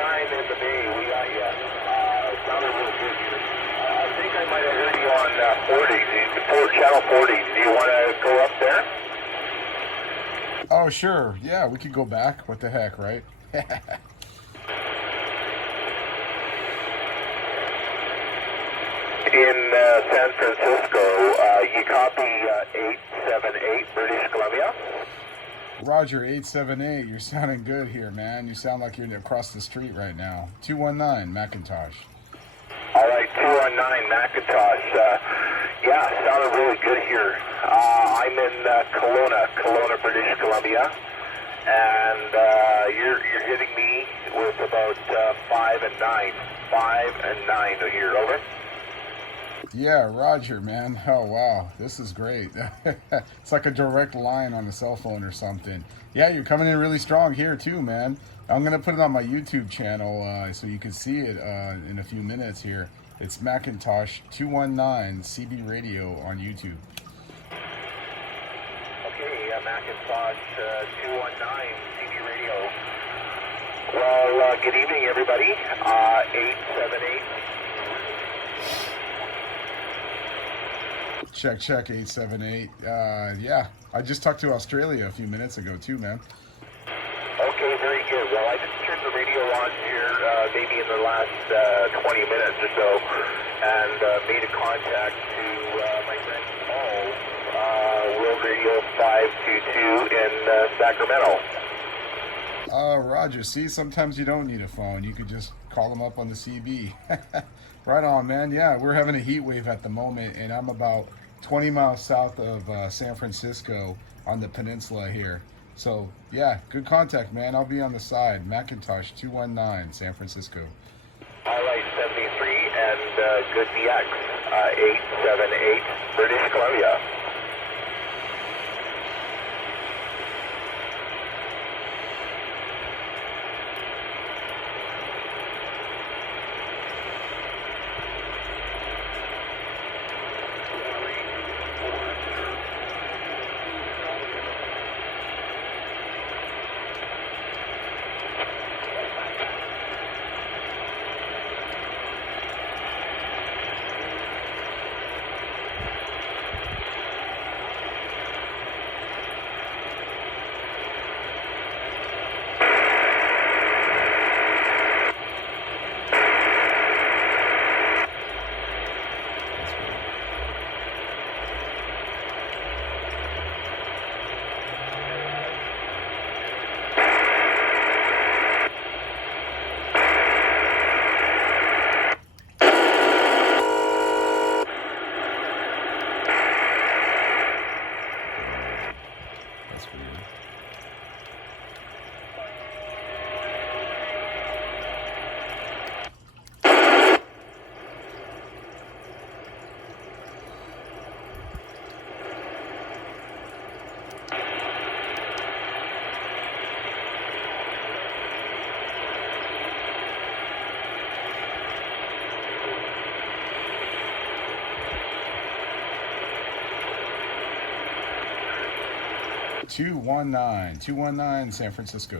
219 in the Bay, we got you. Sounded real good here. I think I might have heard you on 40, channel 40. Do you want to go up there? Oh, sure. Yeah, we could go back. What the heck, right? In San Francisco, you copy 878 British Columbia? Roger, 878. You're sounding good here, man. You sound like you're across the street right now. 219 Macintosh. All right, 219 Macintosh. Yeah, sounded really good here. I'm in Kelowna, British Columbia, and you're hitting me with about 5 and 9. 5 and 9 a year, over. Yeah, Roger, man. Oh, wow. This is great. It's like a direct line on a cell phone or something. Yeah, you're coming in really strong here too, man. I'm going to put it on my YouTube channel so you can see it in a few minutes here. It's Macintosh 219 CB Radio on YouTube. Okay, Macintosh 219 CB Radio. Well, good evening, everybody. 878. Check 878. Yeah, I just talked to Australia a few minutes ago too, man. Okay, very good. Well, I just turned the radio on here maybe in the last 20 minutes or so, and made a contact to my friend Paul, World Radio 522 in Sacramento. Roger, see, sometimes you don't need a phone. You could just call them up on the CB. Right on, man. Yeah, we're having a heat wave at the moment, and I'm about 20 miles south of San Francisco on the peninsula here. So, yeah, good contact, man. I'll be on the side. Macintosh 219, San Francisco. All right, 73 and good DX, 878 British Columbia. Two one nine San Francisco.